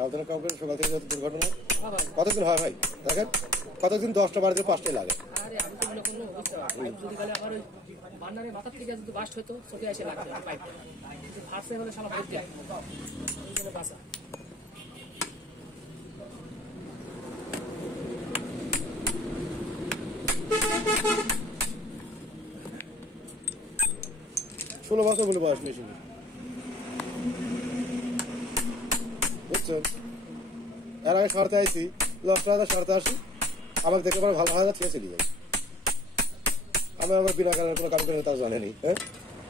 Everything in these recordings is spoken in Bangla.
সাবধানে কাউকে সকাল থেকে যত দুর্ঘটনা কতদিন হয় ভাই দেখেন কতদিন 10টা 12 5টাই লাগে আরে আমি তো কোনো পাইপ যদি গেলে আমার ওই বান্নারের মাথা থেকে যদি বাস্ট হতো চোখে এসে লাগতো পাইপটা কিন্তু ফার্স্টে হলে শালা ভর্তি হয় ওই জন্য বাঁচা ষোলো বছর বলে বয়স মেশিন বুঝছেন এর আগে সারতে আইসি 10টা সারতে আসি আমাকে দেখে পরে ভালো হয় না থেকে চলে যাই আমি আমার বিনা কারণে কোনো কাম করে তাও জানেনি হ্যাঁ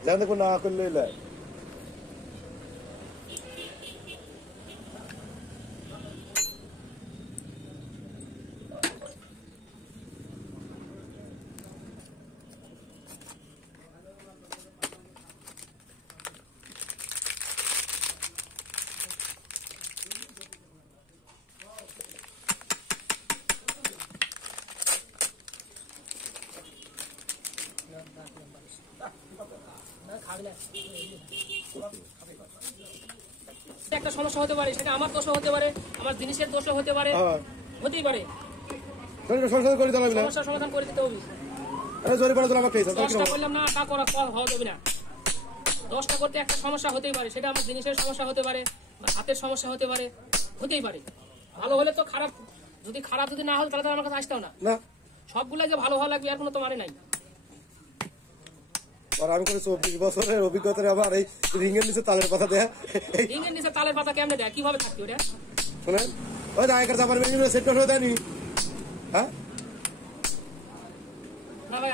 জান দেখো না করলে একটা সমস্যা হতে পারে সেটা আমার দোষ হতে পারে আমার জিনিসের দোষ হতে পারে হতেই পারে সমস্যার সমাধান করে দিতে হবে 10টা করলাম না তা করা হওয়া যাবে না 10টা করতে একটা সমস্যা হতেই পারে সেটা আমার জিনিসের সমস্যা হতে পারে বা হাতের সমস্যা হতে পারে হতেই পারে ভালো হলে তো খারাপ যদি না হল তাহলে তো আমার কাছে আসতেও না সবগুলো যে ভালো হওয়া লাগবে আর কোনো তো মানে নাই আমি করে 24 বছরের অভিজ্ঞতা আবার এই রিংয়ের নিচে তালের পাতা দেয়া রিংয়ের নিচে তালের পাতা কেমনে দেয় কিভাবে থাকবে ওটা শুনেন ওই আগেকার জামার মেশিন সেট করে দেয়নি হ্যাঁ না ভাই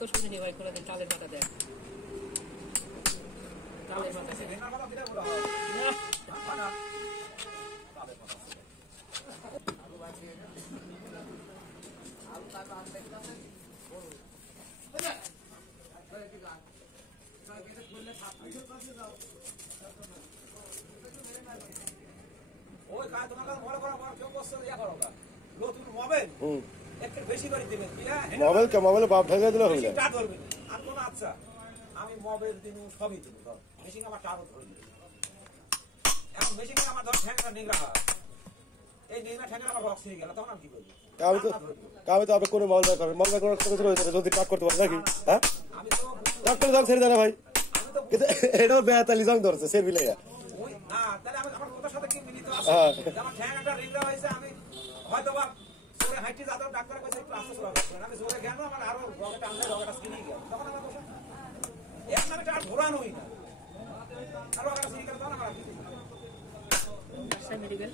তো শুনিনি ভাই কোনোদিন তালের পাতা দেয় তালের পাতা মোবাইল বাপ ঢাকা দিলে হইল আচ্ছা আমি মোবাইল দিন সবই দিব মেশিন আমার টারও ধরবে এখন মেশিন আমার ধর ঠ্যাংটা নিগড়া হয় এই নিগড়া ঠ্যাংটা আমার রক্স হয়ে গেল তখন আমি কি করবো আমি তো আপনি কোনো মামলা করেন মামলা করার যদি কাজ করতে পারেন নাকি হ্যাঁ কাজ করে দাম ছেড়ে দেয় ভাই কিন্তু এটাও বেহাতালি জং ধরছে সে মিলে হয়তো হাইটি যাদের ডাক্তার কাছে একটু আস্তে আমি জোরে গেল আমার আরো রগটা আনলে রগটা স্কিনে গেল তখন আমার বসে এক নামে আর ঘোরানোই না আর রগটা স্কিনে গেল তখন আমার মেডিকেল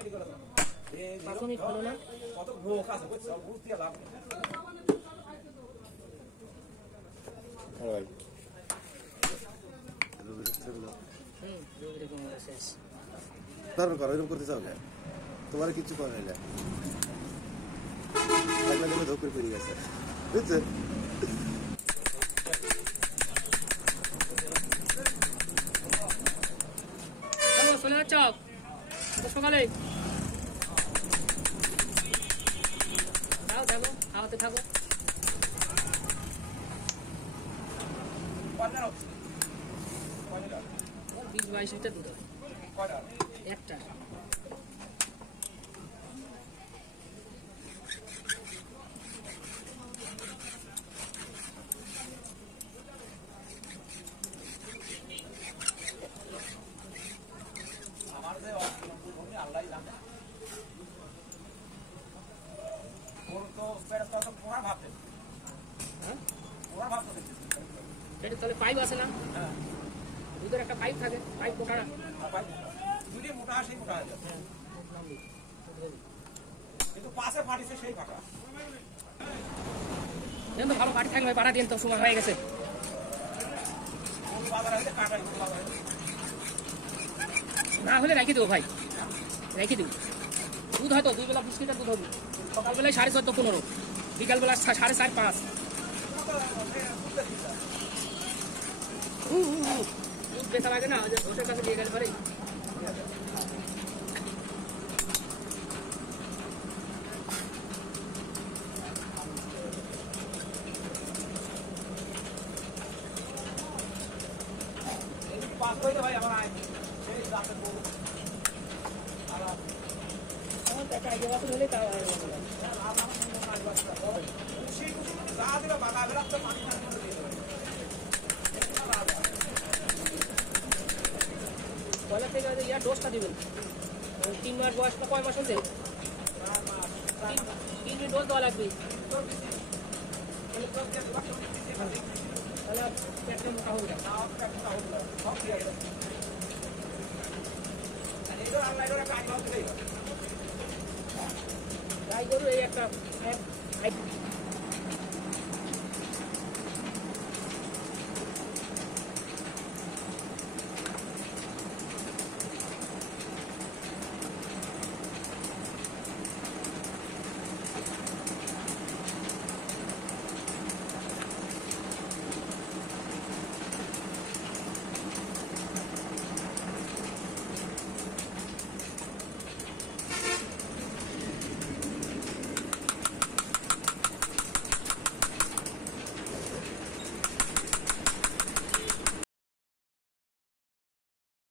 মেডিকেল প্রাথমিক হলো না কত লোক আছে বুঝছো বুঝতে লাভ নেই এরকম করতে চাও তোমার কিছু করা নাই ধোকর পড়ে গেছে বুঝছে চলে যাচ্ছ সকালে থাকো খাওয়াতে থাকো 20-22 লিটার দুধ একটা আমার যে আল্লাহ জানে ওর তো পেটটা তো পুরা ভাবতে হ্যাঁ পুরা ভাবতে এটা তাহলে পাইপ আছে না হ্যাঁ দুধের একটা পাইপ থাকে পাইপ মোটা না পাইপ দুটি মোটা সেই মোটা হয়ে যাবে কিন্তু পাশে ফাটিছে সেই ফাটা দেন তো ভালো পাটি থাকবে পাড়া দিন তো সময় হয়ে গেছে না হলে রেখে দেবো ভাই রেখে দেবো দুধ হয়তো 2 বেলা 20 লিটার দুধ হবে সকালবেলায় 14.5-15 বিকালবেলা 4.5-5 দুধ বেচা লাগে না যে ঘোষের কাছে দিয়ে গেলে পারে কইতে ভাই আমার আয় সেই রাতের বউ আমার টাকা আগে বছর হলে তাও আর হবে না। যা দিলে বাগা বেড়াতে তো পানি খাওয়ার মতো দিয়ে দেবে পয়লা থেকে ইয়ার ডোজটা দিবেন 3 মাস বয়স না কয় মাস হচ্ছে 3 ডোজ দেওয়া লাগবে তাহলে একটা মোটা হবে না ট্রাই করো এই একটা